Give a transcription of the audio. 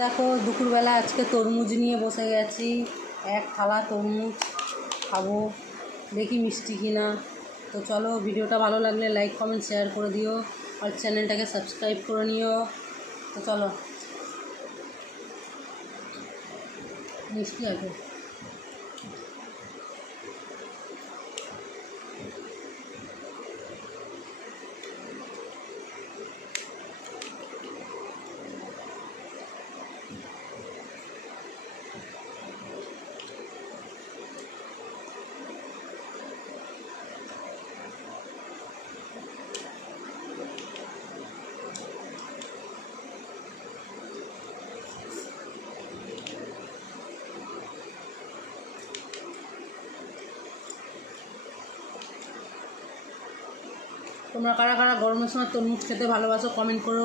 দেখো দুপুরবেলা আজকে তরমুজ নিয়ে বসে গেছি। এক থালা তরমুজ খাবো, দেখি মিষ্টি কিনা। তো চলো, ভিডিওটা ভালো লাগলে লাইক কমেন্ট শেয়ার করে দিও আর চ্যানেলটাকে সাবস্ক্রাইব করে নিও। তো চলো, মিষ্টি আছে। তোমরা কারা কারা গরমের সময় তরমুজ খেতে ভালোবাসো কমেন্ট করো।